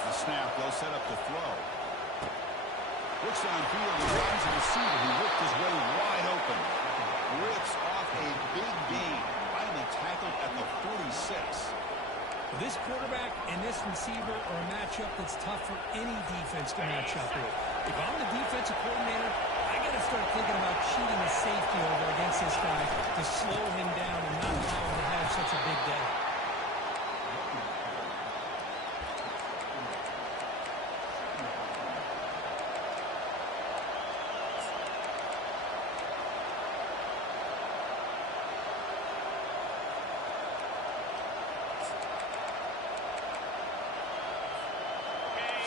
There's the snap. They'll set up the throw. Looks downfield and finds a receiver who whipped his way wide open. Rips off a big gain. Finally tackled at the 46. This quarterback and this receiver are a matchup that's tough for any defense to match up with. If I'm the defensive coordinator, I got to start thinking about cheating a safety over against this guy to slow him down and not allow him to have such a big day.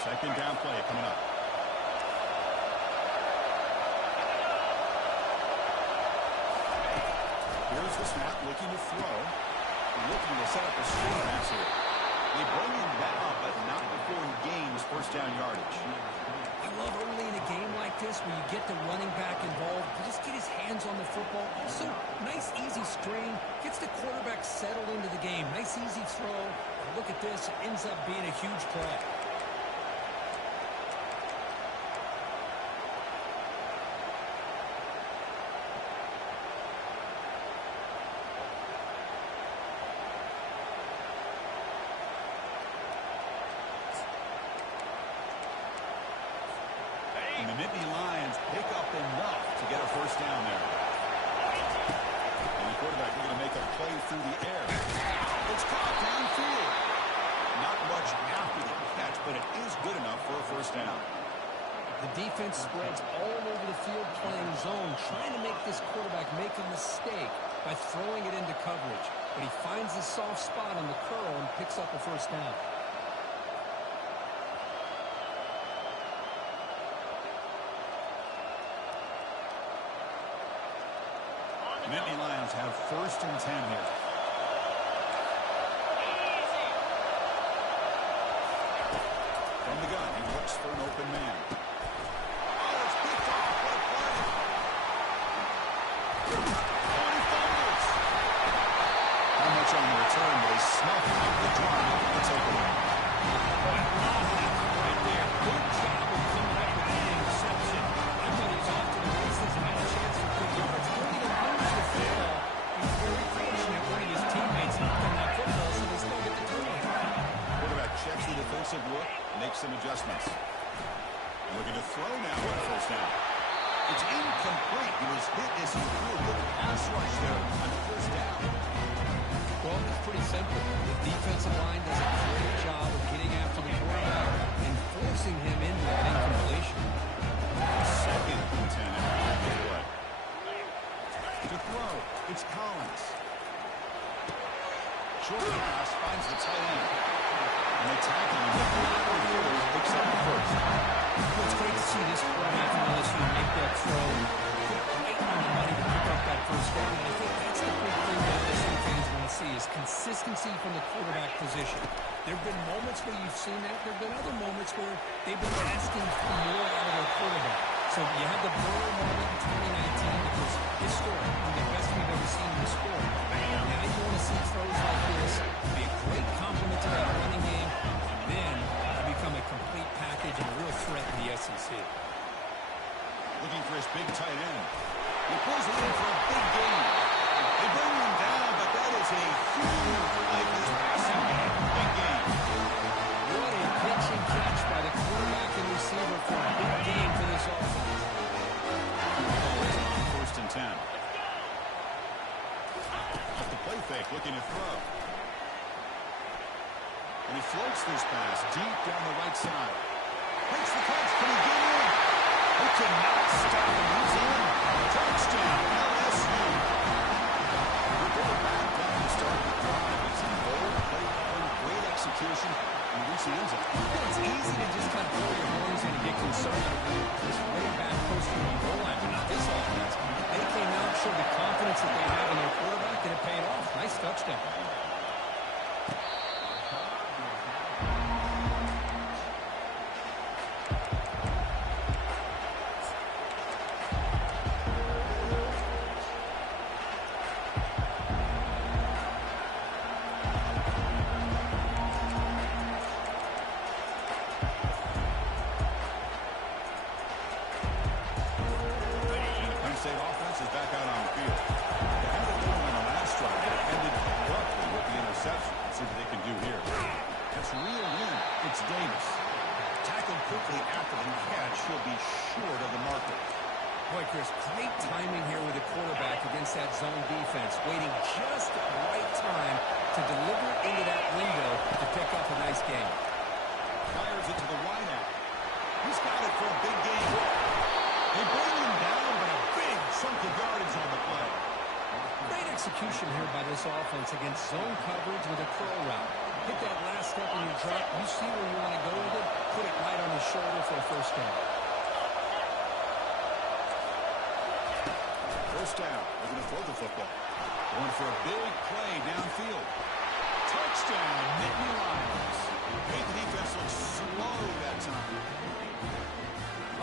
Second down play coming up. Here's the snap, looking to throw. Looking to set up a screen pass here. They bring him down, but not before he gains first down yardage. I love early in a game like this where you get the running back involved. You just get his hands on the football. Also, nice, easy screen. Gets the quarterback settled into the game. Nice, easy throw. And look at this. It ends up being a huge play. And the Nittany Lions pick up enough to get a first down there. And the quarterback looking to make a play through the air. It's caught downfield. Not much after the catch, but it is good enough for a first down. The defense spreads all over the field playing zone, trying to make this quarterback make a mistake by throwing it into coverage. But he finds the soft spot on the curl and picks up a first down. The Nittany Lions have first and 10 here. From the gun, he looks for an open man. Oh, it's picked off. What a play. Oh, he fumbles. Not much on the return, but he snuffed out the drive for the takeaway. Right there. Good job of coming up with that interception. I thought he was off to the races and had a chance for good yards. Only to lose the football. He's very fortunate one of his teammates knocked on that football, so they still get the turnover. Quarterback checks the defensive look, makes some adjustments. Looking to throw now on first down. It's incomplete. He was hit as he threw a good pass rush there on first down. Well, it's pretty simple. The defensive line does a great job of getting after the quarterback and forcing him into that incompletion. Second and 10 after the play. To throw, it's Collins. Short pass finds the tight end. And they tackle him at the 44, picks up the first. Well, it's great to see this quarterback from LSU make that throw. Put it right on the money to pick up that first down. And I think that's the big thing that LSU fans want to see is consistency from the quarterback position. There have been moments where you've seen that. There have been other moments where they've been asking for more out of their quarterback. So you had the Burrow moment in 2019 that was historic, one of the best we've ever seen in the sport. Now you want to see throws like this, be a great compliment to that running game, and then become a complete package and a real threat in the SEC. Looking for his big tight end. He pulls it in for a big gain. They bring him down, but that is a huge play for this passing game. Big gain. What a pitch and catch by the quarterback and receiver for a big game for this offense. Always on first and 10. Off the play fake, looking to throw. And he floats this pass deep down the right side. Makes the catch. Can he get in? He cannot stop him. He's in. Touchdown, LSU. The quarterback down to start the drive. He's in bold, great execution, and he reaches the end zone. It's easy to just kind of throw your horns in and get concerned with this way back posting on goal line, but not this offense. They came out and showed the confidence that they have in their quarterback, and it paid off. Nice touchdown. zone defense, waiting just at the right time to deliver it into that window to pick up a nice game. Fires it to the wide out. He's got it for a big game. They bring him down, but a big chunk of yardage on the play. Great execution here by this offense against zone coverage with a curl route. Hit that last step in your drop. You see where you want to go with it. Put it right on his shoulder for a first down. First down. They're going to throw the football. Going for a big play downfield. Touchdown, Nittany Lions. Made the defense look slow that time.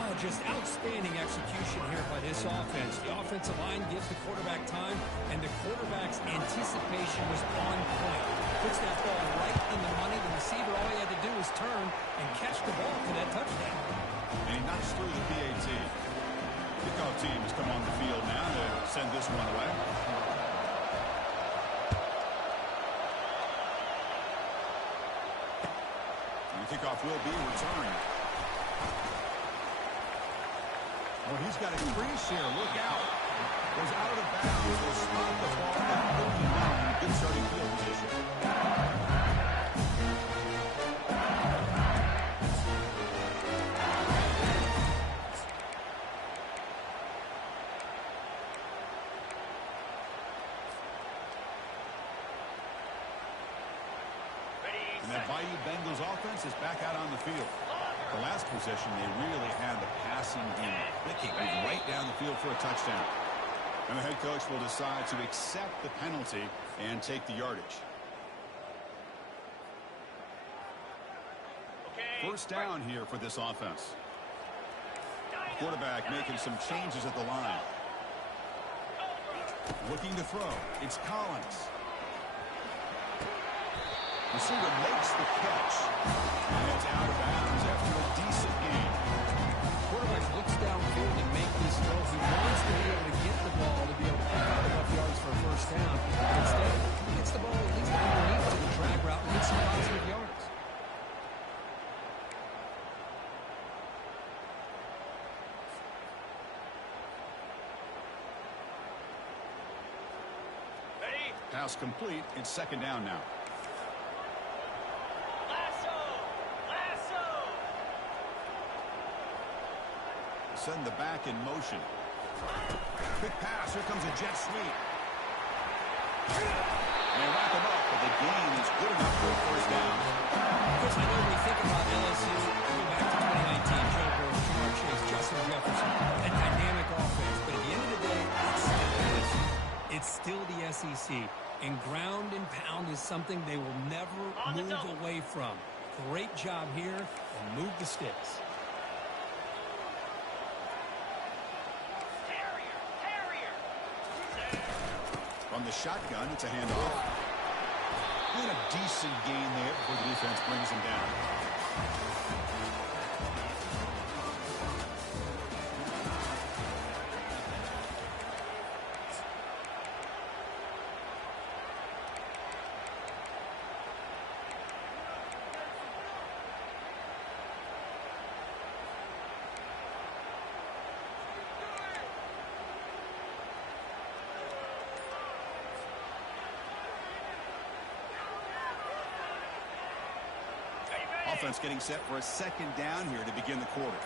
Oh, just outstanding execution here by this offense. The offensive line gives the quarterback time, and the quarterback's anticipation was on point. Puts that ball right in the money. The receiver, all he had to do was turn and catch the ball for that touchdown. And he knocks through the PAT. Kickoff team has come on the field now to send this one away. And the kickoff will be returned. Oh, he's got a crease here. Look out. Goes out of bounds. Will spot the ball at 39. Good starting field position. And that Bayou Bengals offense is back out on the field. The last possession, they really had the passing game clicking right down the field for a touchdown. And the head coach will decide to accept the penalty and take the yardage. First down here for this offense. Quarterback making some changes at the line. Looking to throw. It's Collins. Receiver makes the catch. And it's out of bounds after a decent gain. Quarterback looks downfield and make this throw. He wants to be able to get the ball to be able to pick out enough yards for a first down. Instead, he gets the ball at least underneath to the drag route and gets some positive yards. Pass complete. It's second down now. Send the back in motion. Quick pass. Here comes a jet sweep. And they wrap him up, but the gain is good enough for a first down. Chris, I know when we think about LSU, go back to 2019, Joe Burrow, Jamar Chase, Justin Jefferson, that dynamic offense. But at the end of the day, it's still LSU. It's still the SEC. And ground and pound is something they will never move away from. Great job here, and move the sticks. From the shotgun, it's a handoff. And a decent gain there before the defense brings him down. Offense getting set for a second down here to begin the quarter.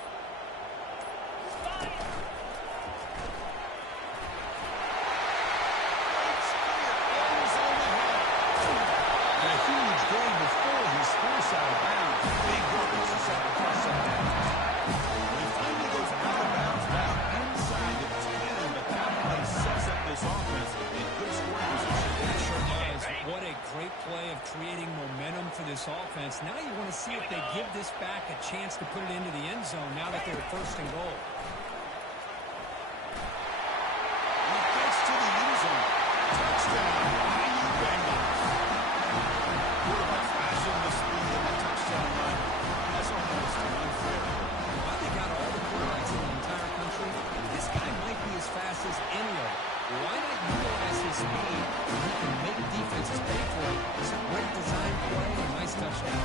And a huge gain before he forced out of bounds. Big yardage to set the cross down. He finally goes out of bounds down inside the 10, but that play sets up this offense in good scoring position. It sure does. What a great play of creating momentum for this offense. Now you want to see if they give this back a chance to put it into the end zone now that they're first and goal. He gets to the end zone. Touchdown, Bayou Bengals. Quarterback flashing the speed of the touchdown run. That's almost unfair. Why they got all the quarterbacks in the entire country? This guy might be as fast as any of them. Why not utilize his speed when he can make defenses pay for it? It's a great design play and nice touchdown.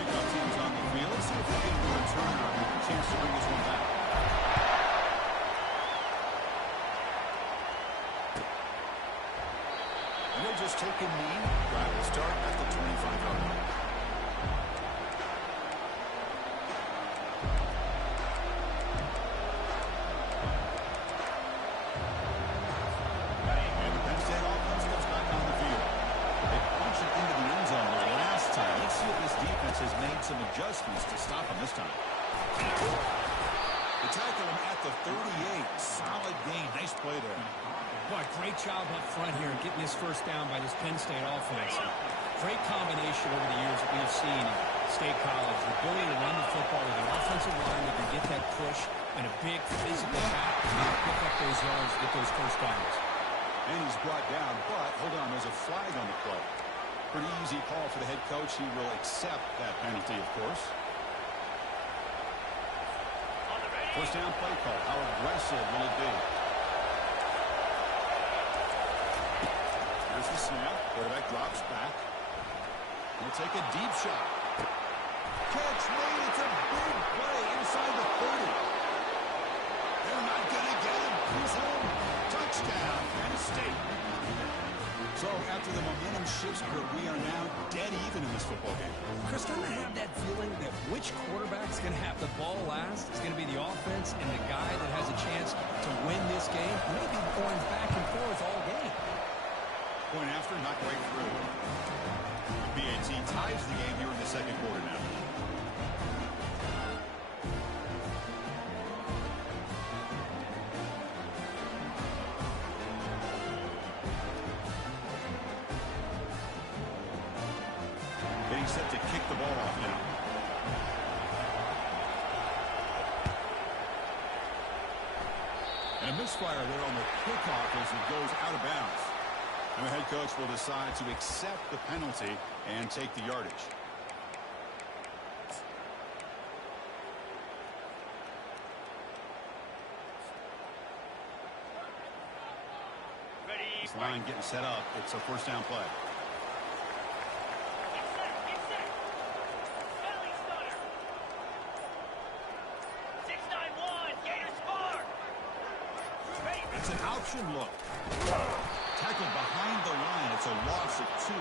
Kickoff team's on the field. Let's see if we get the returner a chance to bring this one back. And they'll just take a knee. Right, we'll start at the 25-yard line. And the Penn State offense comes back on the field. They punch it into the end zone the last time. Let's see if this defense has made some adjustments to stop them this time. They tackle him at the 38. Solid gain. Nice play there. Boy, great job up front here getting this first down by this Penn State offense. Great combination over the years that we've seen in State College. The ability to run the football with an offensive line that can get that push and a big physical back and pick up those yards, get those first downs. And he's brought down, but hold on, there's a flag on the play. Pretty easy call for the head coach. He will accept that penalty, of course. First down play call. How aggressive will it be? Here's the snap. Quarterback drops back. He'll take a deep shot. Catch made. It's a big play inside the 30. They're not going to get him. He's home. Touchdown, Penn State. So after the momentum shifts, we are now dead even in this football game. Chris, don't I have that feeling that which quarterback's going to have the ball last is going to be the offense, and the guy that has a chance to win this game may be going back and forth all game. Point after, not quite through. The PAT ties the game here in the second quarter now. Getting set to kick the ball off now. And a misfire there on the kickoff as it goes out of bounds. And the head coach will decide to accept the penalty and take the yardage. This line getting set up. It's a first down play. It's an option look. Tackled behind the line. It's a loss of 2.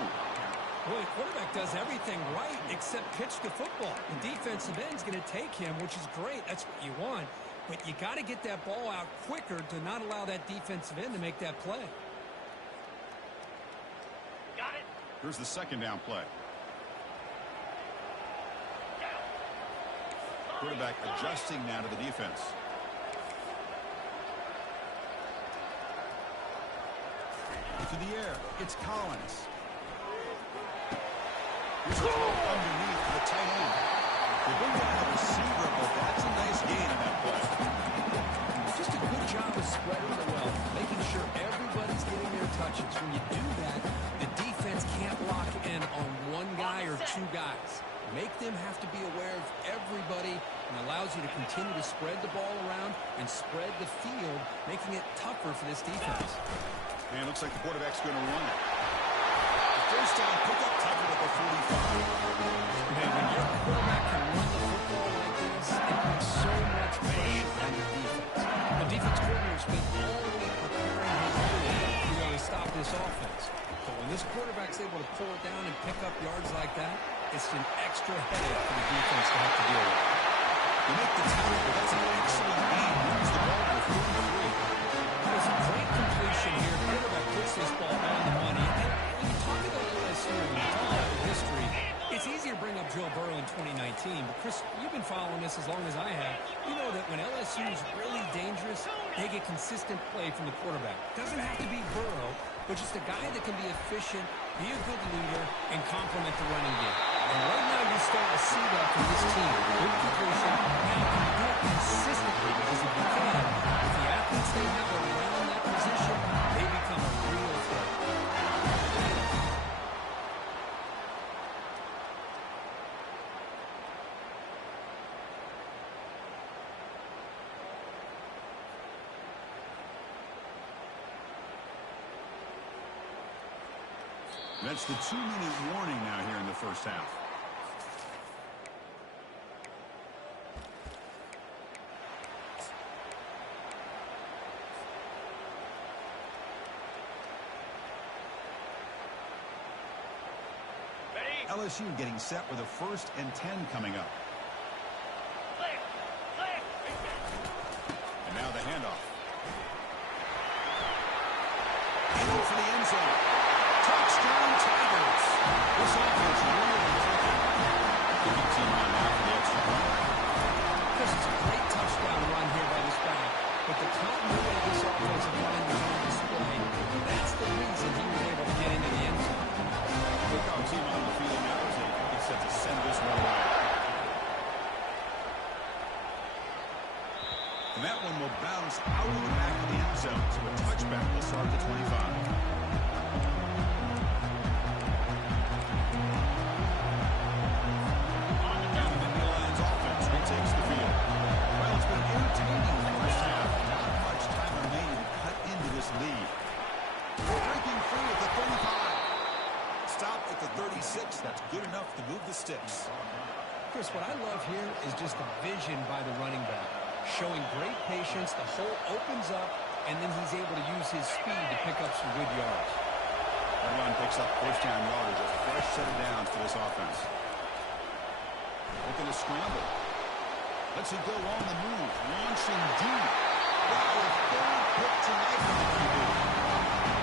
Well, the quarterback does everything right except pitch the football. The defensive end's going to take him, which is great. That's what you want. But you got to get that ball out quicker to not allow that defensive end to make that play. Got it. Here's the second down play. Quarterback adjusting now to the defense. To the air. It's Collins. Here's a throw underneath the tight end. They bring down the receiver, but that's a nice gain in that play. Just a good job of spreading the wealth, making sure everybody's getting their touches. When you do that, the defense can't lock in on one guy or two guys. Make them have to be aware of everybody and allows you to continue to spread the ball around and spread the field, making it tougher for this defense. And it looks like the quarterback's going to run it. The first down pickup tackled at the 45. And when your quarterback can run the football like this, it puts so much pressure on your defense. The defense coordinator's been all week preparing his team to stop this offense. But when this quarterback's able to pull it down and pick up yards like that, it's an extra headache for the defense to have to deal with. They make the tackle, but that's an excellent gain. Moves the ball to 43. There's a great completion here. Quarterback puts this ball on the money. And when you talk about LSU, when you talk about the history, it's easy to bring up Joe Burrow in 2019. But, Chris, you've been following this as long as I have. You know that when LSU is really dangerous, they get consistent play from the quarterback. Doesn't have to be Burrow, but just a guy that can be efficient, be a good leader, and complement the running game. And right now you're starting to see that from this team. Good completion. Now, can you do it consistently? Because if you can, with the athletes they have around that position, they become a real threat. That's the 2-minute warning now here in the first half. LSU getting set with a 1st and 10 coming up. And now the handoff. Aiming for the end zone. Touchdown, Tigers. This offense really clicking. Kicking team on now for the extra point. This is a great touchdown run here by this back. But the continuity of this offensive line was on display. That's the reason he was able to get into the end zone. Look our team on the field now as they get set to send this one away. And that one will bounce out of the back of the end zone. So a touchback will start at the 25. That's good enough to move the sticks. Chris, what I love here is just the vision by the running back. Showing great patience, the hole opens up, and then he's able to use his speed to pick up some good yards. That run picks up 1st down yardage, a fresh set of downs for this offense. Looking to scramble. Lets it go on the move, launching deep. Wow, a 3rd pick tonight from the QB.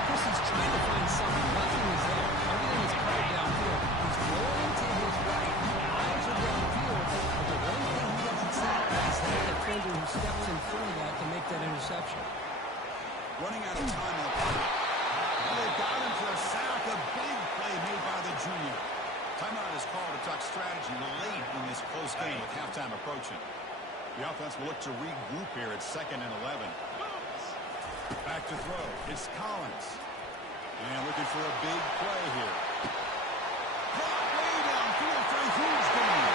Chris, he's trying to find something. Nothing is there. Everything is covered downfield. He's rolling to his right. Eyes are downfield. But the one thing he doesn't see is that defender who steps in front of that to make that interception. Running out of time in the pocket. And they got him for a sack. A big play made by the junior. Timeout is called to talk strategy late in this close game with halftime approaching. The offense will look to regroup here at 2nd and 11. Back to throw. It's Collins. And looking for a big play here. Brought way downfield for a huge gain.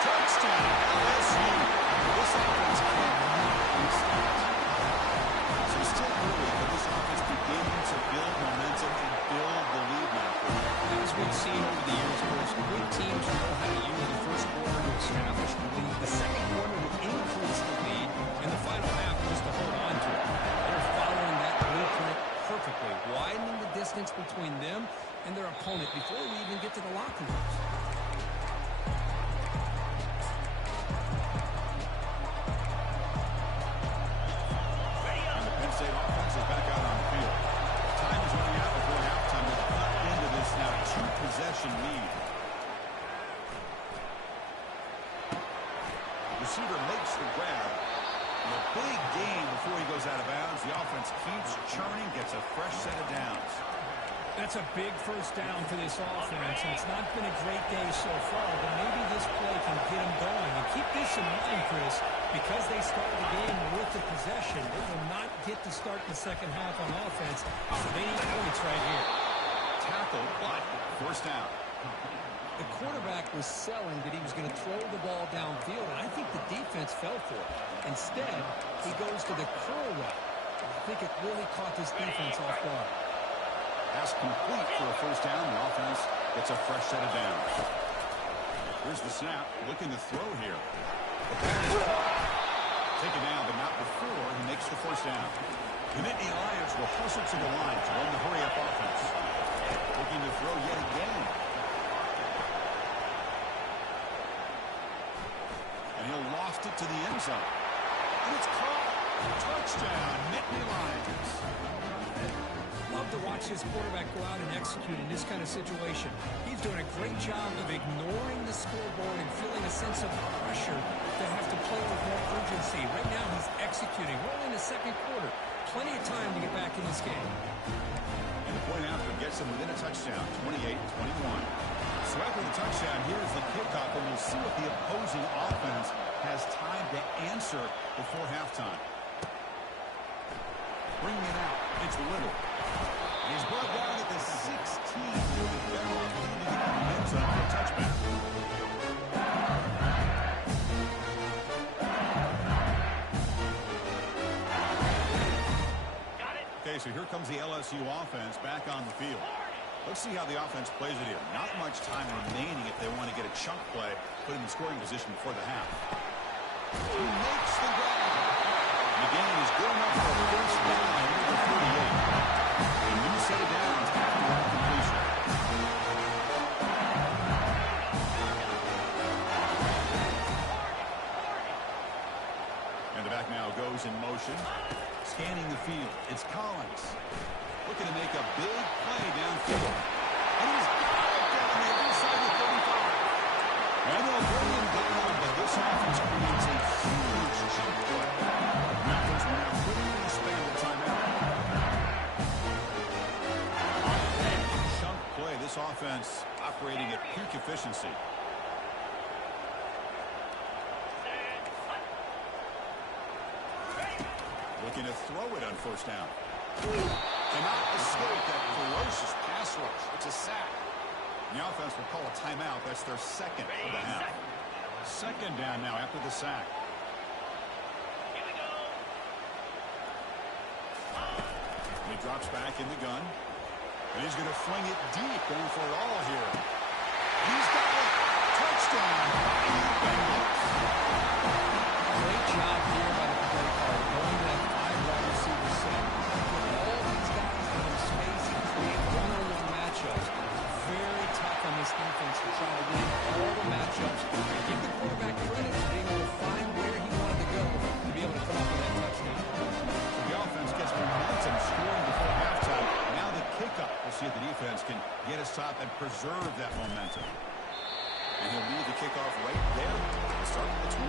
Touchdown, LSU. This offense can't be stopped. So still early, but this offense beginning to build momentum and build the lead now. As we've seen over the years, Chris, good teams know how to use the first quarter to establish the lead, the second quarter to increase the lead, and the final half just to hold on to it. They're following that blueprint perfectly, widening the distance between them and their opponent before we even get to the locker rooms. And the Penn State offense is back out on the field. Time is running out before halftime. They've cut into this now 2-possession lead. Receiver makes the grab. And a big gain before he goes out of bounds. The offense keeps churning, gets a fresh set of downs. That's a big 1st down for this offense. And it's not been a great day so far, but maybe this play can get them going. And keep this in mind, Chris, because they started the game with the possession, they will not get to start the second half on offense, so they need points right here. Tackle, but 1st down. The quarterback was selling that he was going to throw the ball downfield, and I think the defense fell for it. Instead, he goes to the curl route. I think it really caught this defense off guard. Pass complete for a 1st down. The offense gets a fresh set of downs. Here's the snap. Looking to throw here. The pass is taken down, but not before he makes the 1st down. The Nittany Lions will hustle to the line to run the hurry-up offense. Looking to throw yet again. And he'll loft it to the end zone. And it's caught. Touchdown, Nittany Lions. Love to watch this quarterback go out and execute in this kind of situation. He's doing a great job of ignoring the scoreboard and feeling a sense of pressure to have to play with more urgency. Right now, he's executing. We're in the 2nd quarter. Plenty of time to get back in this game. And the point after gets him within a touchdown, 28-21. So after the touchdown, here's the kickoff, and we'll see what the opposing offense has time to answer before halftime. Bringing it out, it's Little. He's brought down at the 16. Better opportunity to get the end zone for a touchback. Okay, so here comes the LSU offense back on the field. Let's see how the offense plays it here. Not much time remaining if they want to get a chunk play, put him in scoring position before the half. He makes the grab. The gain is good enough for a 1st down near the 38. A new set of downs after that completion. And he's got it down the other side of 35. And they'll bring him down, but this offense creates a huge chunk play. The offense will now quickly spend the timeout. On that chunk play, this offense operating at peak efficiency. Looking to throw it on first down. Cannot escape that ferocious pass rush. It's a sack. The offense will call a timeout. That's their second of the half. Second down now after the sack. He drops back in the gun. And he's going to fling it deep, going for it all here. He's got it. Touchdown. Great job here by the play caller, going to that 5-wide receiver set. Putting all these guys in their space and create one-on-one matchups. It's very tough on this defense to try to win all the matchups. And give the quarterback credit for being able to find where he wanted to go to be able to come up with that touchdown. So the offense gets momentum scoring before halftime. Now the kickoff. We'll see if the defense can get a stop and preserve that momentum. And he'll lead the kickoff right there to start at the 25.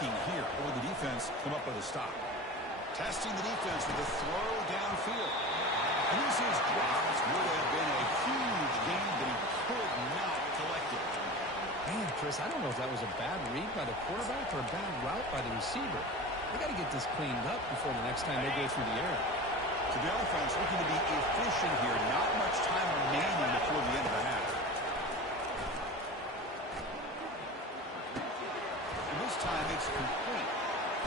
Here, or the defense come up with a stop. Testing the defense with a throw downfield. And this is dropped. Would have been a huge gain, but he could not collect it. Man, Chris, I don't know if that was a bad read by the quarterback or a bad route by the receiver. They got to get this cleaned up before the next time they go through the air. So the offense looking to be efficient here. Not much time remaining before the end of the half. Time it's complete.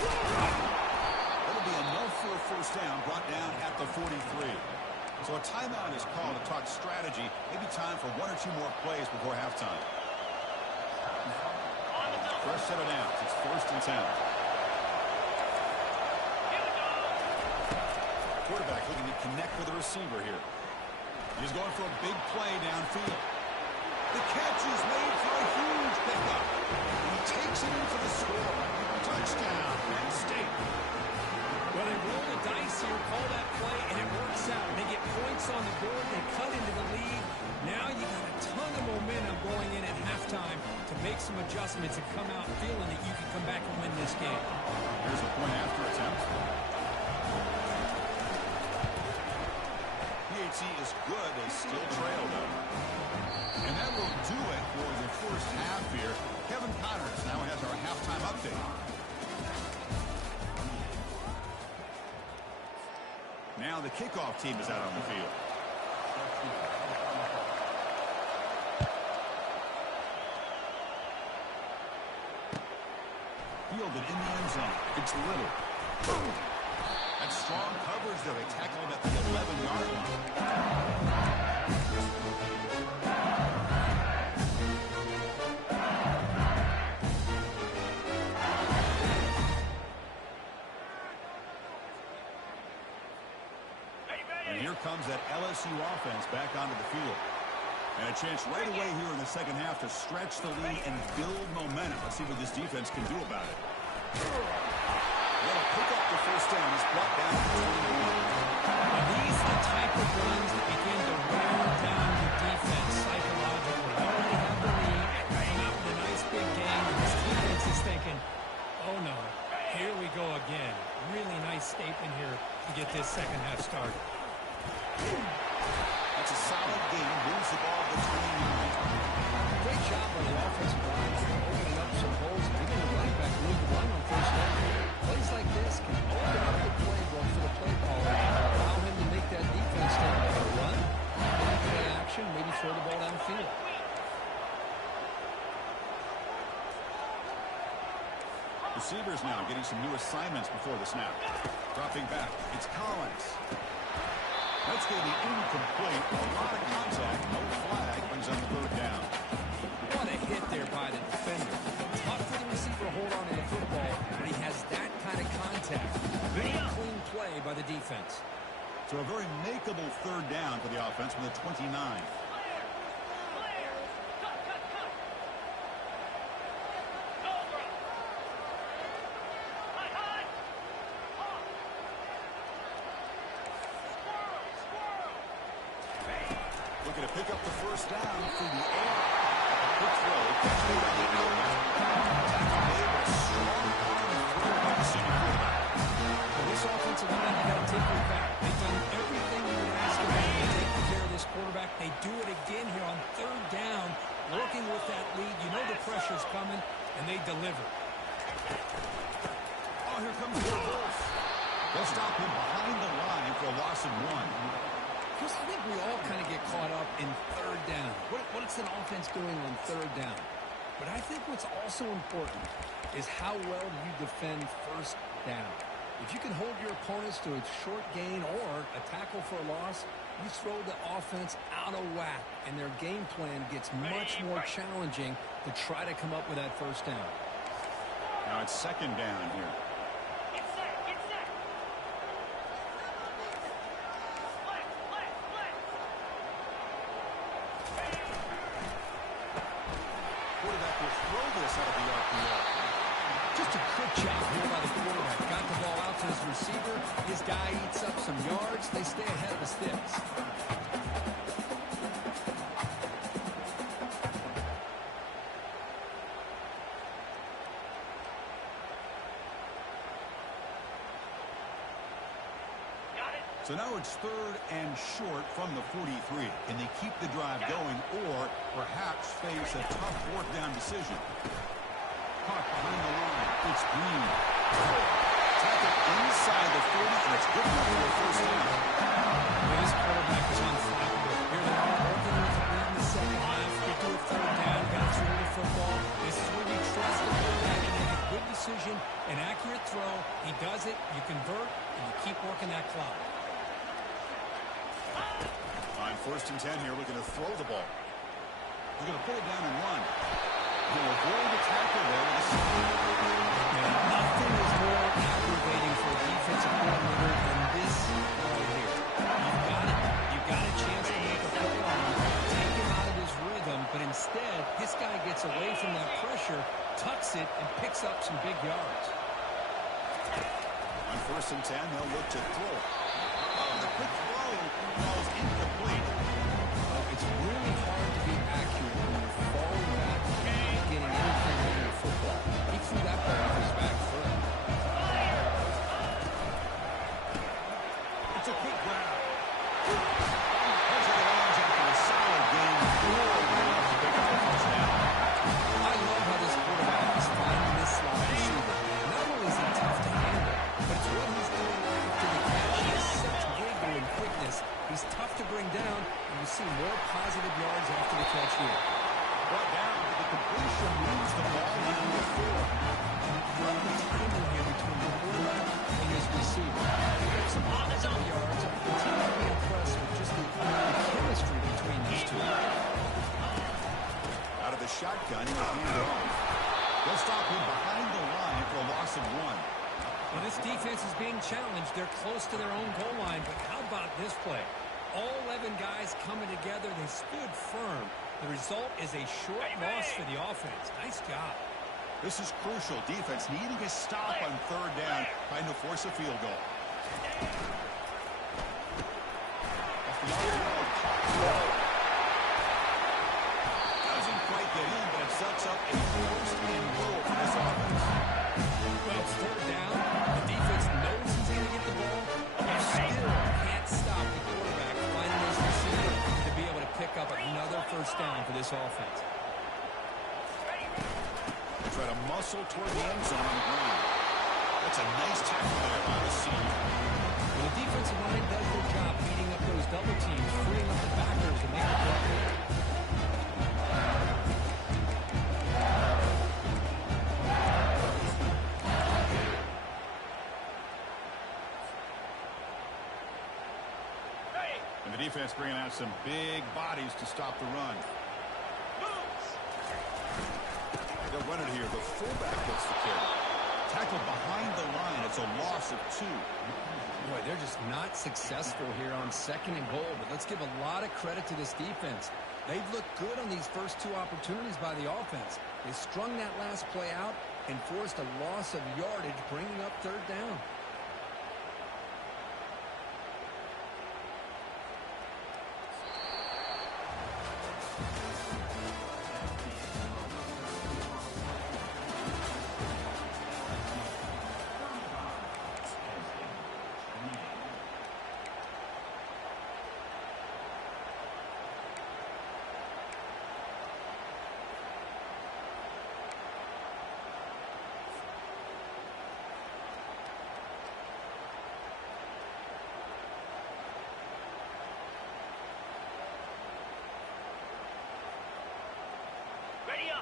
That'll be enough for a first down, brought down at the 43. So a timeout is called to talk strategy. Maybe time for one or two more plays before halftime. Fresh set of downs. It's first and 10. Quarterback looking to connect with the receiver here. He's going for a big play downfield. The catch is made for a huge pickup. He takes it in for the score. Touchdown, Penn State. Well, they roll the dice here, call that play, and it works out. They get points on the board. They cut into the lead. Now you got a ton of momentum going in at halftime to make some adjustments and come out feeling that you can come back and win this game. Here's a point after attempt. PHC is good. They still trail, though. And that will do it for the first half here. Kevin Connors now has our halftime update. Now the kickoff team is out on the field. Fielded in the end zone. It's Little. That's strong coverage there. They tackle him at the 11-yard line. And here comes that LSU offense back onto the field. And a chance right away here in the second half to stretch the lead and build momentum. Let's see what this defense can do about it. They'll pick up the first down. He's brought down to 21. Now these are the type of runs that begin to wear down the defense psychologically. They already have the lead. Came out with a nice big game. And this defense is thinking, oh no, here we go again. Really nice statement here to get this second half started. That's a solid game. Moves the ball to 29. Great job by the offensive line opening up some holes and giving the running back room to run on first down. Plays like this can open up the playbook for the play caller and allow him to make that defense think, run, play action, maybe throw the ball downfield. Receivers now getting some new assignments before the snap. Dropping back. It's Collins. That's going to be incomplete. A lot of contact. No flag. Brings up the third down. What a hit there by the defender. Tough for the receiver to hold on to the football, but he has that kind of contact. Very clean play by the defense. So So a very makeable third down for the offense from the 29. Looking to pick up the first down through the air. Quick throw. Catch me by the element. Tackle made with a strong arm throw by the senior quarterback. Well, this offensive line, you got to take it back. They've done everything you would ask of them to take care of this quarterback. They do it again here on third down, working with that lead. You know the pressure's coming, and they deliver. Oh, here comes the Wolf. They'll stop him behind the line for a loss of 1. Chris, I think we all kind of get caught up in third down. What's an offense doing on third down? But I think what's also important is how well you defend first down. If you can hold your opponents to a short gain or a tackle for a loss, you throw the offense out of whack, and their game plan gets much more challenging to try to come up with that first down. Now it's second down here. Quarterback will throw this out of the RPO. Just a quick job here by the quarterback. Got the ball out to his receiver. His guy eats up some yards. They stay ahead of the sticks. So now it's third and short from the 43. Can they keep the drive going or perhaps face a tough fourth down decision? Caught behind the line. It's Green. Tackle inside the 40, and it's good enough for a first down. Well, this quarterback is unflappable. Here they are working with the lead in the second half. Get to a third down. Got to throw the football. This is where you trust the quarterback to make a good decision, an accurate throw. He does it. You convert, and you keep working that clock. On first and 10 here, looking to throw the ball. He's going to pull it down and run. He'll avoid the tackle there. Nothing is more aggravating for a defensive coordinator than this right here. You've got a chance to make a play on him, take him out of his rhythm, but instead, this guy gets away from that pressure, tucks it, and picks up some big yards. On first and 10, they'll look to throw. Oh, the quick throw falls incomplete. It's really hard to be accurate when you're falling back and not getting anything on your football. He threw that ball off his back foot. It's a quick grab. Here's the lands after a solid game. More than enough to pick up the first down. I love how this quarterback is finding this slot receiver. Not only is he tough to handle, but it's what he's doing after the catch. He has such wiggle and quickness. He's tough to bring down, and you see more positive yards after the catch here. Brought down, but the completion moves the ball down the field. Love the timing here between the quarterback and his receiver. He got some positive yards. I'm continually impressed with just the chemistry between these two. Out of the shotgun, he'll hand it off. They'll stop him behind the line for a loss of 1. Well, this defense is being challenged. They're close to their own goal line, but how about this play? All 11 guys coming together. They stood firm. The result is a short loss for the offense. Nice job. This is crucial. Defense needing a stop on third down, trying to force a field goal. Off the outside, throw. Doesn't quite get in, but it sets up a first and goal for this offense. Well, it's third down. The defense knows he's going to get the ball. You still can't stop the quarterback finding his receiver to be able to pick up another first down for this offense. They try to muscle toward the end zone on the ground. That's a nice tackle there by the senior. Well, the defensive line does their job beating up those double teams, freeing up the backers to make the play. And the defense bringing out some big bodies to stop the run. They'll run it here. The fullback gets the carry. Tackled behind the line. It's a loss of 2. Boy, they're just not successful here on 2nd and goal, but let's give a lot of credit to this defense. They've looked good on these first 2 opportunities by the offense. They strung that last play out and forced a loss of yardage, bringing up 3rd down.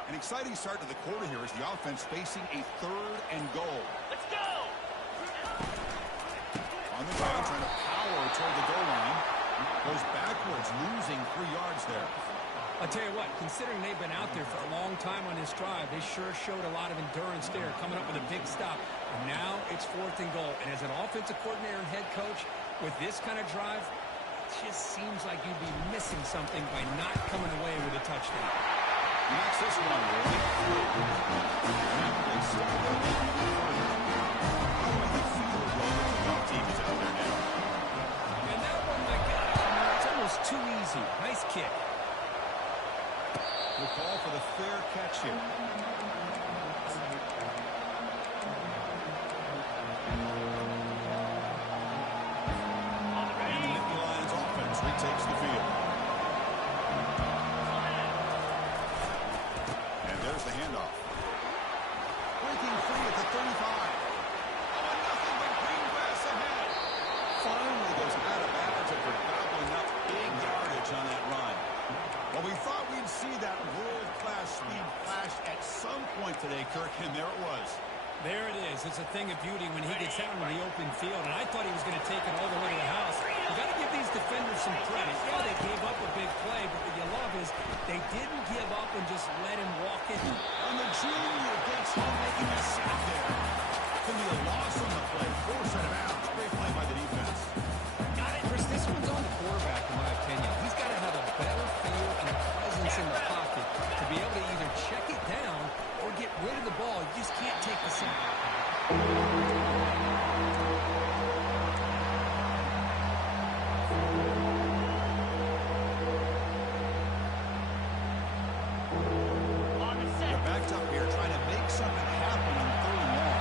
An exciting start to the quarter here as the offense facing a 3rd and goal. Let's go! On the ground, trying to power toward the goal line. Goes backwards, losing 3 yards there. I'll tell you what, considering they've been out there for a long time on this drive, they sure showed a lot of endurance there, coming up with a big stop. And now it's 4th and goal. And as an offensive coordinator and head coach, with this kind of drive, it just seems like you'd be missing something by not coming away with a touchdown. Knocks this one right through. They start to make it further. How do you feel when the kickoff team is out there now? And that one, my gosh, it's almost too easy. Nice kick. We'll call for the fair catch here. And the Nittany Lions offense retakes the field. There's the handoff. Breaking free at the 35. Oh, nothing but green grass ahead. Finally goes out of bounds after gobbling up big yardage on that run. Well, we thought we'd see that world-class speed flash at some point today, Kirk, and there it was. There it is. It's a thing of beauty when he gets out into the open field, and I thought he was going to take it all the way to the house. You got to give these defenders some credit. Yeah, they gave up a big play, but what you love is they didn't give up and just let him walk in. And the junior gets home making a sack there. Can be a loss on the play. Force it out. Great play by the defense. Got it. Chris, this one's on the quarterback, in my opinion. He's got to have a better feel and presence in the pocket to be able to either check it down or get rid of the ball. You just can't take the sack. They're backed up here trying to make something happen on 3rd and long.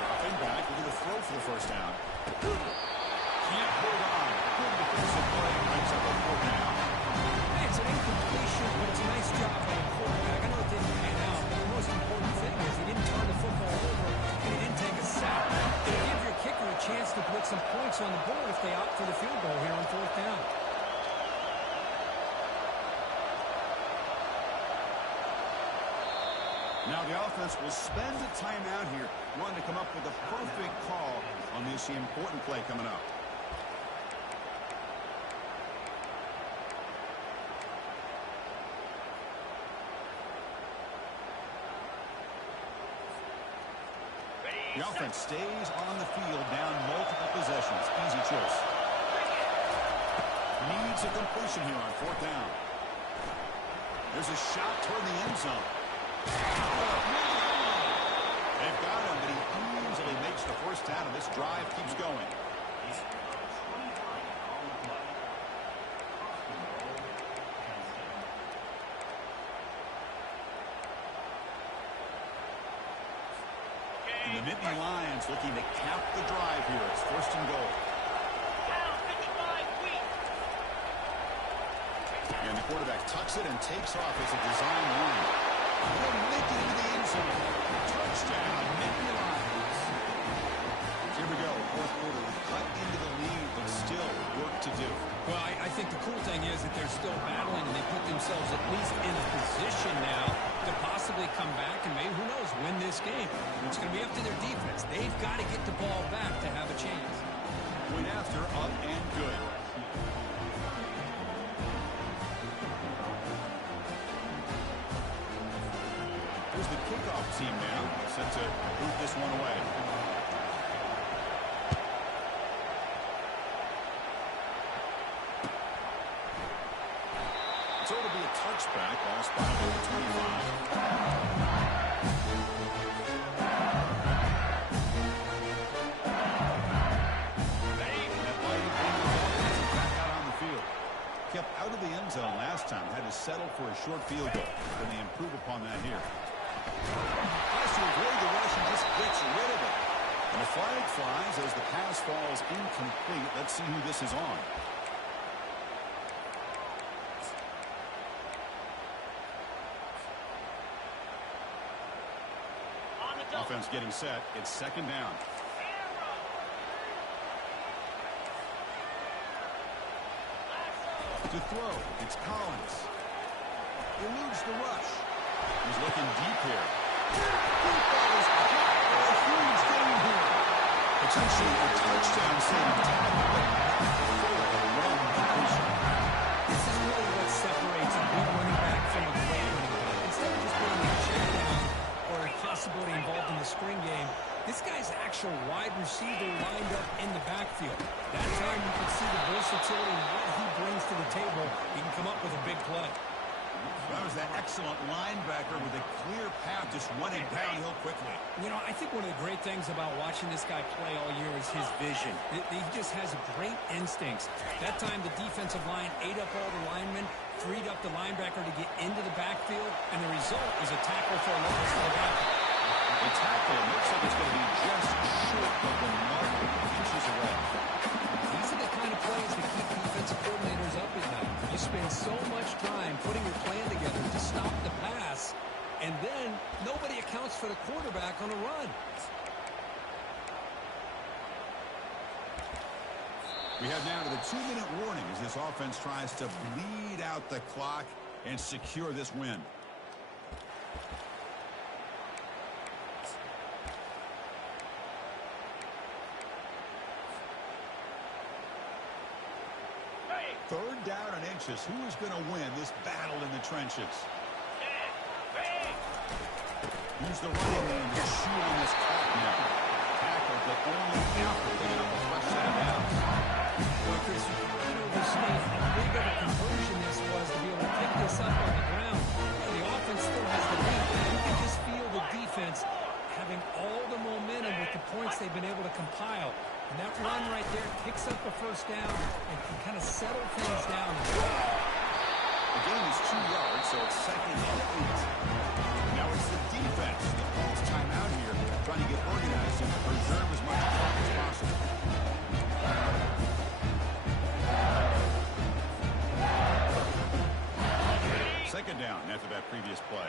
Dropping back, looking to throw for the first down. Can't hold on. Good defensive play. Brings up a 4th down. Hey, it's an incompletion, but it's a nice job by the quarterback. I know it didn't pan out, but the most important thing is he didn't turn the football over and he didn't take a sack. It'll give your kicker a chance to put some points on the board if they opt for the field goal here on 4th down. Now the offense will spend a timeout here, wanting to come up with a perfect call on this important play coming up. The offense stays on the field, down multiple possessions. Easy choice. Needs a completion here on 4th down. There's a shot toward the end zone. They've got him, but he easily makes the first down, and this drive keeps going. And the Nittany Lions looking to cap the drive here. It's 1st and goal. Down 55 feet. And the quarterback tucks it and takes off as a design run. They'll make it into the end zone. Touchdown, Nittany Lions. Here we go. 4th quarter. We've cut into the lead, but still work to do. Well, I think the cool thing is that they're still battling, and they put themselves at least in a position now to possibly come back and maybe, who knows, win this game. It's going to be up to their defense. They've got to get the ball back to have a chance. Point after, up and good. Here's the kickoff team now, set to boot this one away. So it'll be a touchback, ball spotted at the 25. Kept out of the end zone last time, had to settle for a short field goal. Then they improve upon that here. Tries to avoid the rush and just gets rid of it. And a flag flies as the pass falls incomplete. Let's see who this is on. Offense getting set. It's second down. To throw, it's Collins. Eludes the rush. He's looking deep here. A huge game here. Potentially a touchdown saving tackle, but not before a long completion. This is really what separates a good running back from a great running back. Instead of just being a check down or a possibility involved in the screen game, this guy's actual wide receiver lined up in the backfield. That time you can see the versatility and what he brings to the table. He can come up with a big play. That was that excellent linebacker with a clear path just running downhill quickly. You know, I think one of the great things about watching this guy play all year is his vision. He just has great instincts. That time the defensive line ate up all the linemen, freed up the linebacker to get into the backfield, and the result is a tackle for a loss for the back. The tackle looks like it's going to be just short of the mark, inches away. These are the kind of plays that keep defensive coordinators up at night. You spend so much time putting your plan together to stop the pass, and then nobody accounts for the quarterback on a run. We head now to the 2-minute warning as this offense tries to bleed out the clock and secure this win. Third down and inches. Who is going to win this battle in the trenches? Who's the running man to shoot on this clock now? Tackled, but only after they get up a fresh set of downs. Well, Chris, you can't overstate how big of a conversion this was to be able to pick this up on the ground. The offense still has the lead. You can just feel the defense having all the momentum with the points they've been able to compile. And that run right there picks up a first down and can kind of settle things down. The game is 2 yards, so it's second and 8. Now it's the defense that calls timeout here, trying to get organized and preserve as much clock as possible. Second down after that previous play.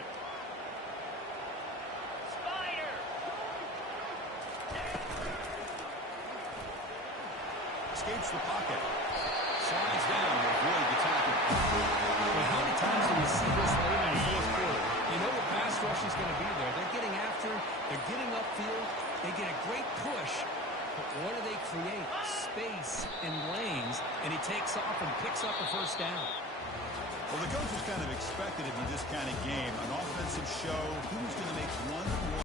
Escapes the pocket. Slides down to avoid the tackle. Well, how many times do we see this late in the fourth quarter? You know the pass rush is going to be there. They're getting after him. They're getting upfield. They get a great push. But what do they create? Space and lanes. And he takes off and picks up a first down. Well, the coach was kind of expected it to be this kind of game. An offensive show. Who's going to make one more